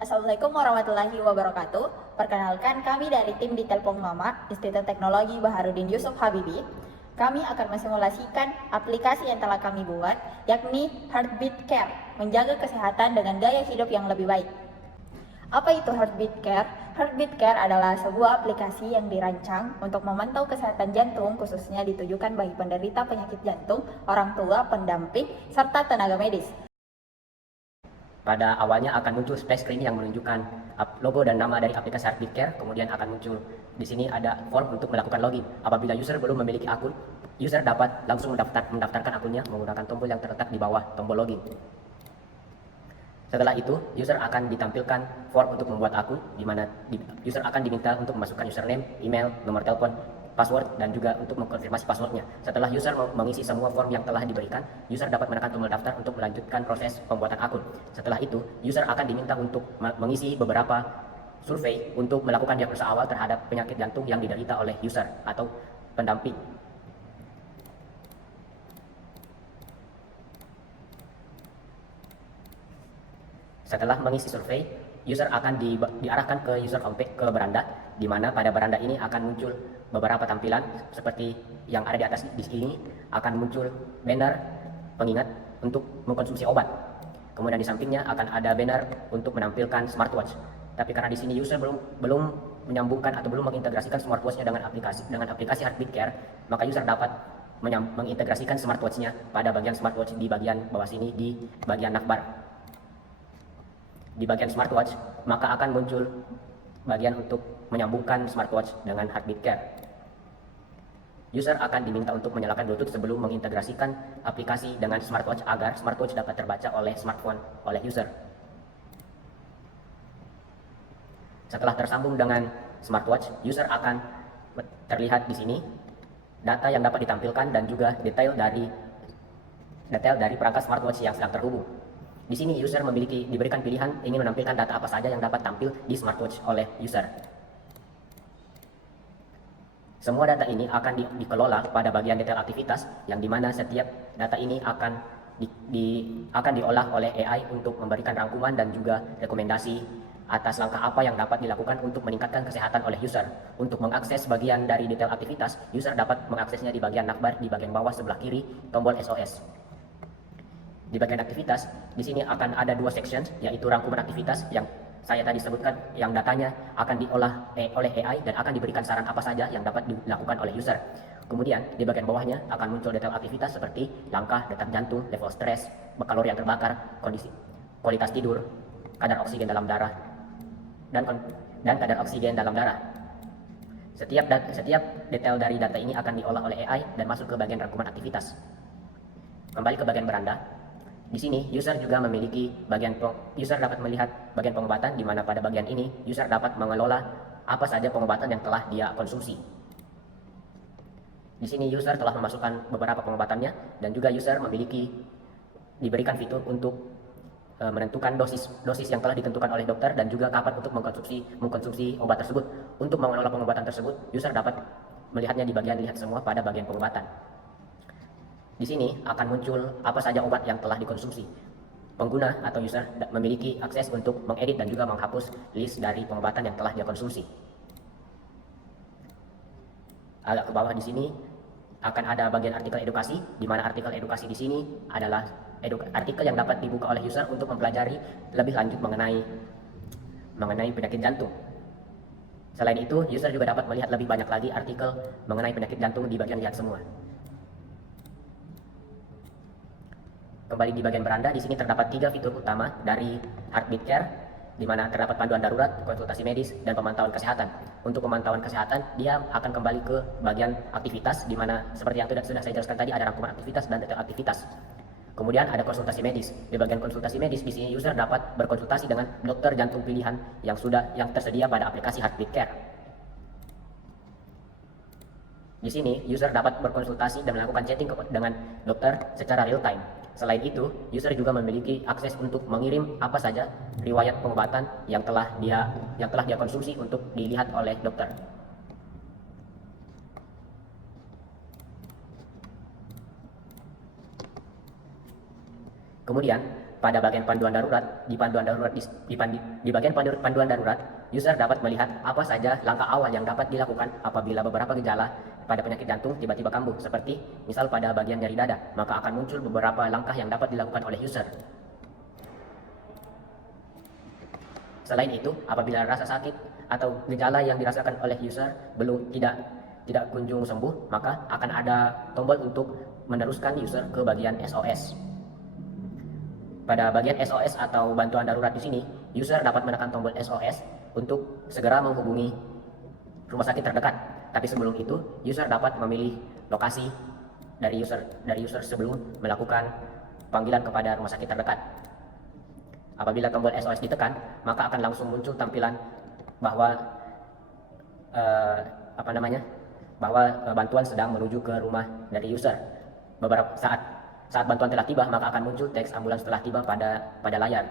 Assalamualaikum warahmatullahi wabarakatuh. Perkenalkan, kami dari tim di Telpon Mama, Institut Teknologi Baharudin Yusuf Habibie. Kami akan mensimulasikan aplikasi yang telah kami buat, yakni Heartbeat Care, menjaga kesehatan dengan gaya hidup yang lebih baik. Apa itu Heartbeat Care? Heartbeat Care adalah sebuah aplikasi yang dirancang untuk memantau kesehatan jantung, khususnya ditujukan bagi penderita penyakit jantung, orang tua, pendamping, serta tenaga medis. Pada awalnya akan muncul splash screen yang menunjukkan logo dan nama dari aplikasi Heartbeat Care, kemudian akan muncul di sini ada form untuk melakukan login. Apabila user belum memiliki akun, user dapat langsung mendaftarkan akunnya menggunakan tombol yang terletak di bawah tombol login. Setelah itu, user akan ditampilkan form untuk membuat akun, di mana user akan diminta untuk memasukkan username, email, nomor telepon, password, dan juga untuk mengkonfirmasi passwordnya. Setelah user mengisi semua form yang telah diberikan, user dapat menekan tombol daftar untuk melanjutkan proses pembuatan akun. Setelah itu, user akan diminta untuk mengisi beberapa survei untuk melakukan diagnosa awal terhadap penyakit jantung yang diderita oleh user atau pendamping. Setelah mengisi survei, user akan diarahkan ke user homepage, ke beranda, di mana pada beranda ini akan muncul beberapa tampilan seperti yang ada di atas di sini. Akan muncul banner pengingat untuk mengkonsumsi obat. Kemudian di sampingnya akan ada banner untuk menampilkan smartwatch. Tapi karena di sini user belum menyambungkan atau belum mengintegrasikan smartwatchnya dengan aplikasi Heartbeat Care, maka user dapat mengintegrasikan smartwatchnya pada bagian smartwatch di bagian bawah sini di bagian navbar. Di bagian smartwatch, maka akan muncul bagian untuk menyambungkan smartwatch dengan Heartbeat Care. User akan diminta untuk menyalakan Bluetooth sebelum mengintegrasikan aplikasi dengan smartwatch agar smartwatch dapat terbaca oleh smartphone oleh user. Setelah tersambung dengan smartwatch, user akan terlihat di sini data yang dapat ditampilkan dan juga detail dari perangkat smartwatch yang sedang terhubung. Di sini user diberikan pilihan ingin menampilkan data apa saja yang dapat tampil di smartwatch oleh user. Semua data ini akan dikelola pada bagian detail aktivitas, yang dimana setiap data ini akan diolah oleh AI untuk memberikan rangkuman dan juga rekomendasi atas langkah apa yang dapat dilakukan untuk meningkatkan kesehatan oleh user. Untuk mengakses bagian dari detail aktivitas, user dapat mengaksesnya di bagian navbar di bagian bawah sebelah kiri tombol SOS. Di bagian aktivitas, di sini akan ada dua section, yaitu rangkuman aktivitas yang saya tadi sebutkan, yang datanya akan diolah oleh AI dan akan diberikan saran apa saja yang dapat dilakukan oleh user. Kemudian di bagian bawahnya akan muncul detail aktivitas seperti langkah, detak jantung, level stres, kalori yang terbakar, kondisi, kualitas tidur, kadar oksigen dalam darah, dan kadar oksigen dalam darah. Setiap detail dari data ini akan diolah oleh AI dan masuk ke bagian rangkuman aktivitas. Kembali ke bagian beranda. Di sini, user juga memiliki user dapat melihat bagian pengobatan, di mana pada bagian ini, user dapat mengelola apa saja pengobatan yang telah dia konsumsi. Di sini, user telah memasukkan beberapa pengobatannya, dan juga user diberikan fitur untuk menentukan dosis yang telah ditentukan oleh dokter, dan juga kapan untuk mengkonsumsi obat tersebut. Untuk mengelola pengobatan tersebut, user dapat melihatnya di bagian lihat semua pada bagian pengobatan. Di sini akan muncul apa saja obat yang telah dikonsumsi. Pengguna atau user memiliki akses untuk mengedit dan juga menghapus list dari pengobatan yang telah dia konsumsi. Agak ke bawah di sini akan ada bagian artikel edukasi, di mana artikel edukasi di sini adalah artikel yang dapat dibuka oleh user untuk mempelajari lebih lanjut mengenai penyakit jantung. Selain itu, user juga dapat melihat lebih banyak lagi artikel mengenai penyakit jantung di bagian lihat semua. Kembali di bagian beranda, di sini terdapat 3 fitur utama dari Heartbeat Care, di mana terdapat panduan darurat, konsultasi medis, dan pemantauan kesehatan. Untuk pemantauan kesehatan, dia akan kembali ke bagian aktivitas, di mana seperti yang sudah saya jelaskan tadi, ada rangkuman aktivitas dan detail aktivitas. Kemudian ada konsultasi medis. Di bagian konsultasi medis, di sini user dapat berkonsultasi dengan dokter jantung pilihan yang tersedia pada aplikasi Heartbeat Care. Di sini, user dapat berkonsultasi dan melakukan chatting dengan dokter secara real time. Selain itu, user juga memiliki akses untuk mengirim apa saja riwayat pengobatan yang telah dia konsumsi untuk dilihat oleh dokter. Kemudian, pada bagian panduan darurat, di bagian panduan darurat, user dapat melihat apa saja langkah awal yang dapat dilakukan apabila beberapa gejala pada penyakit jantung tiba-tiba kambuh, seperti misal pada bagian nyeri dada, maka akan muncul beberapa langkah yang dapat dilakukan oleh user. Selain itu, apabila rasa sakit atau gejala yang dirasakan oleh user tidak kunjung sembuh, maka akan ada tombol untuk meneruskan user ke bagian SOS. Pada bagian SOS atau bantuan darurat di sini, user dapat menekan tombol SOS untuk segera menghubungi rumah sakit terdekat. Tapi sebelum itu, user dapat memilih lokasi dari user sebelum melakukan panggilan kepada rumah sakit terdekat. Apabila tombol SOS ditekan, maka akan langsung muncul tampilan bahwa bantuan sedang menuju ke rumah dari user. Beberapa saat bantuan telah tiba, maka akan muncul teks ambulans telah tiba pada layar.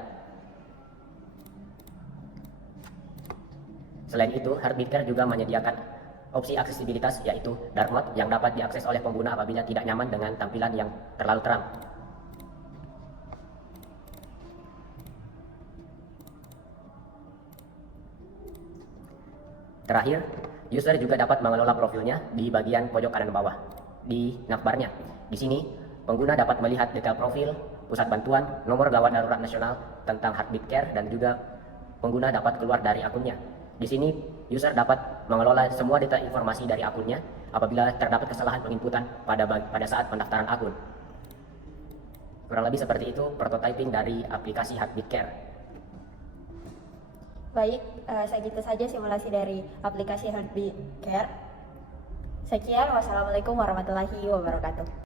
Selain itu, Heartbeat Care juga menyediakan opsi aksesibilitas, yaitu dark mode yang dapat diakses oleh pengguna apabila tidak nyaman dengan tampilan yang terlalu terang. Terakhir, user juga dapat mengelola profilnya di bagian pojok kanan bawah di navbarnya. Di sini, pengguna dapat melihat detail profil, pusat bantuan, nomor gawat darurat nasional tentang Heartbeat Care, dan juga pengguna dapat keluar dari akunnya. Di sini, user dapat mengelola semua detail informasi dari akunnya apabila terdapat kesalahan penginputan pada saat pendaftaran akun. Kurang lebih seperti itu prototyping dari aplikasi Heartbeat Care. Baik, segitu saja simulasi dari aplikasi Heartbeat Care. Sekian, wassalamualaikum warahmatullahi wabarakatuh.